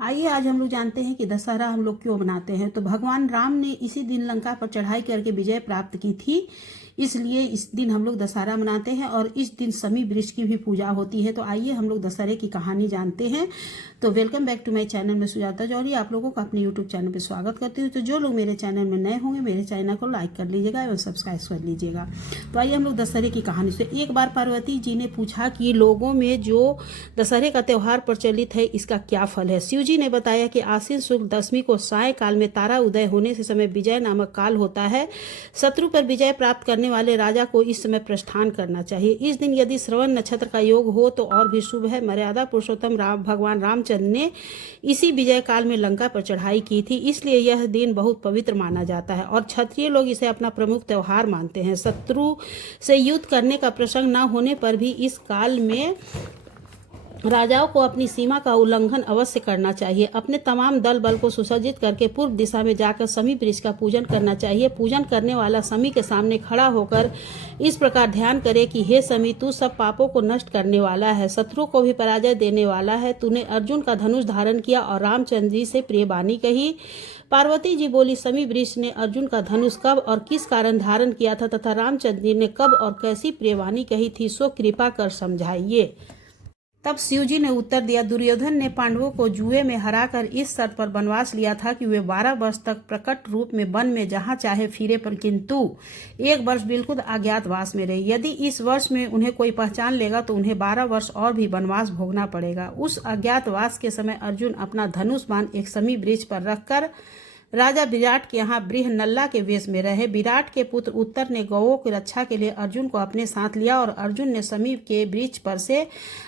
आइए आज हम लोग जानते हैं कि दशहरा हम लोग क्यों मनाते हैं। तो भगवान राम ने इसी दिन लंका पर चढ़ाई करके विजय प्राप्त की थी, इसलिए इस दिन हम लोग दशहरा मनाते हैं और इस दिन शमी वृक्ष की भी पूजा होती है। तो आइए हम लोग दशहरे की कहानी जानते हैं। तो welcome back to my channel में सुजाता जौहरी आप लोगों का अपने यूट्यूब चैनल पर स्वागत करती हूँ। तो जो लोग मेरे चैनल में नए होंगे मेरे चैनल को लाइक कर लीजिएगा एवं सब्सक्राइब कर लीजिएगा। तो आइए हम लोग दशहरे की कहानी से। एक बार पार्वती जी ने पूछा कि लोगों में जो दशहरे का त्यौहार प्रचलित है इसका क्या फल है। शिव जी ने बताया कि आश्विन शुक्ल दशमी को साय काल में तारा उदय होने से समय विजय नामक काल होता है। शत्रु पर विजय प्राप्त करने वाले राजा को इस समय प्रस्थान करना चाहिए। इस दिन यदि श्रवण नक्षत्र का योग हो तो और भी शुभ है। मर्यादा पुरुषोत्तम भगवान रामचंद्र ने इसी विजय काल में लंका पर चढ़ाई की थी, इसलिए यह दिन बहुत पवित्र माना जाता है और क्षत्रिय लोग इसे अपना प्रमुख त्यौहार मानते हैं। शत्रु से युद्ध करने का प्रसंग न होने पर भी इस काल में राजाओं को अपनी सीमा का उल्लंघन अवश्य करना चाहिए। अपने तमाम दल बल को सुसज्जित करके पूर्व दिशा में जाकर शमी वृक्ष का पूजन करना चाहिए। पूजन करने वाला शमी के सामने खड़ा होकर इस प्रकार ध्यान करे कि हे शमी, तू सब पापों को नष्ट करने वाला है, शत्रु को भी पराजय देने वाला है। तूने अर्जुन का धनुष धारण किया और रामचंद्र जी से प्रिय वाणी कही। पार्वती जी बोली, शमी वृक्ष ने अर्जुन का धनुष कब और किस कारण धारण किया था तथा रामचंद्र जी ने कब और कैसी प्रियवाणी कही थी, सो कृपा कर समझाइए। तब शिव जी ने उत्तर दिया, दुर्योधन ने पांडवों को जुए में हराकर इस शर्त पर वनवास लिया था कि वे 12 वर्ष तक प्रकट रूप में वन में जहां चाहे फिरे, पर किंतु 1 वर्ष बिल्कुल अज्ञातवास में रहे। यदि इस वर्ष में उन्हें कोई पहचान लेगा तो उन्हें 12 वर्ष और भी वनवास भोगना पड़ेगा। उस अज्ञातवास के समय अर्जुन अपना धनुष बाण एक शमी वृक्ष पर रखकर राजा विराट के यहाँ बृहन्नला के वेश में रहे। विराट के पुत्र उत्तर ने गौओं की रक्षा के लिए अर्जुन को अपने साथ लिया और अर्जुन ने शमी के वृक्ष पर से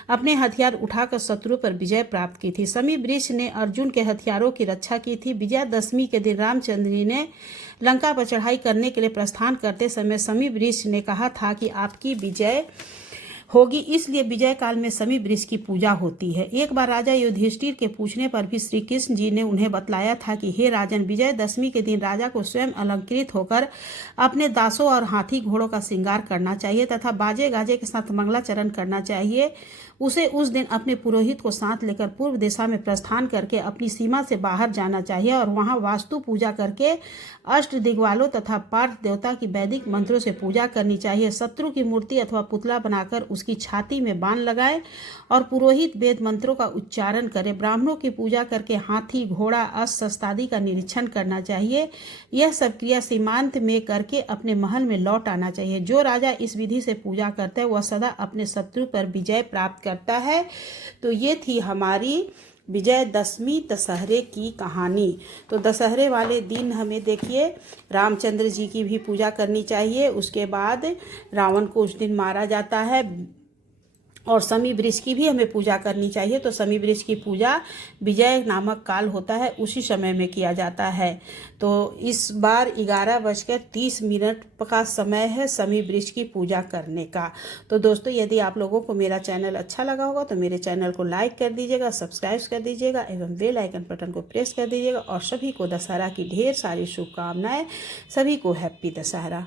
अपने हथियार उठाकर शत्रु पर विजय प्राप्त की थी। शमी वृक्ष ने अर्जुन के हथियारों की रक्षा की थी। विजयादशमी के दिन रामचंद्र जी ने लंका पर चढ़ाई करने के लिए प्रस्थान करते समय शमी वृक्ष ने कहा था कि आपकी विजय होगी, इसलिए विजय काल में शमी वृक्ष की पूजा होती है। एक बार राजा युधिष्ठिर के पूछने पर भी श्री कृष्ण जी ने उन्हें बतलाया था कि हे राजन, विजयदशमी के दिन राजा को स्वयं अलंकृत होकर अपने दासों और हाथी घोड़ों का श्रृंगार करना चाहिए तथा बाजे गाजे के साथ मंगलाचरण करना चाहिए। उसे उस दिन अपने पुरोहित को साथ लेकर पूर्व दिशा में प्रस्थान करके अपनी सीमा से बाहर जाना चाहिए और वहां वास्तु पूजा करके अष्ट दिग्वालों तथा पार्थ देवता की वैदिक मंत्रों से पूजा करनी चाहिए। शत्रु की मूर्ति अथवा पुतला बनाकर उसकी छाती में बाण लगाए और पुरोहित वेद मंत्रों का उच्चारण करे। ब्राह्मणों की पूजा करके हाथी घोड़ा अस्त्र शस्त्रादि का निरीक्षण करना चाहिए। यह सब क्रिया सीमांत में करके अपने महल में लौट आना चाहिए। जो राजा इस विधि से पूजा करता है वह सदा अपने शत्रु पर विजय प्राप्त करता है। तो ये थी हमारी विजयदशमी दशहरे की कहानी। तो दशहरे वाले दिन हमें देखिए रामचंद्र जी की भी पूजा करनी चाहिए। उसके बाद रावण को उस दिन मारा जाता है और शमी वृक्ष की भी हमें पूजा करनी चाहिए। तो शमी वृक्ष की पूजा विजय नामक काल होता है उसी समय में किया जाता है। तो इस बार 11:30 का समय है शमी वृक्ष की पूजा करने का। तो दोस्तों यदि आप लोगों को मेरा चैनल अच्छा लगा होगा तो मेरे चैनल को लाइक कर दीजिएगा, सब्सक्राइब कर दीजिएगा एवं बेल आइकन बटन को प्रेस कर दीजिएगा। और सभी को दशहरा की ढेर सारी शुभकामनाएं। सभी को हैप्पी दशहरा।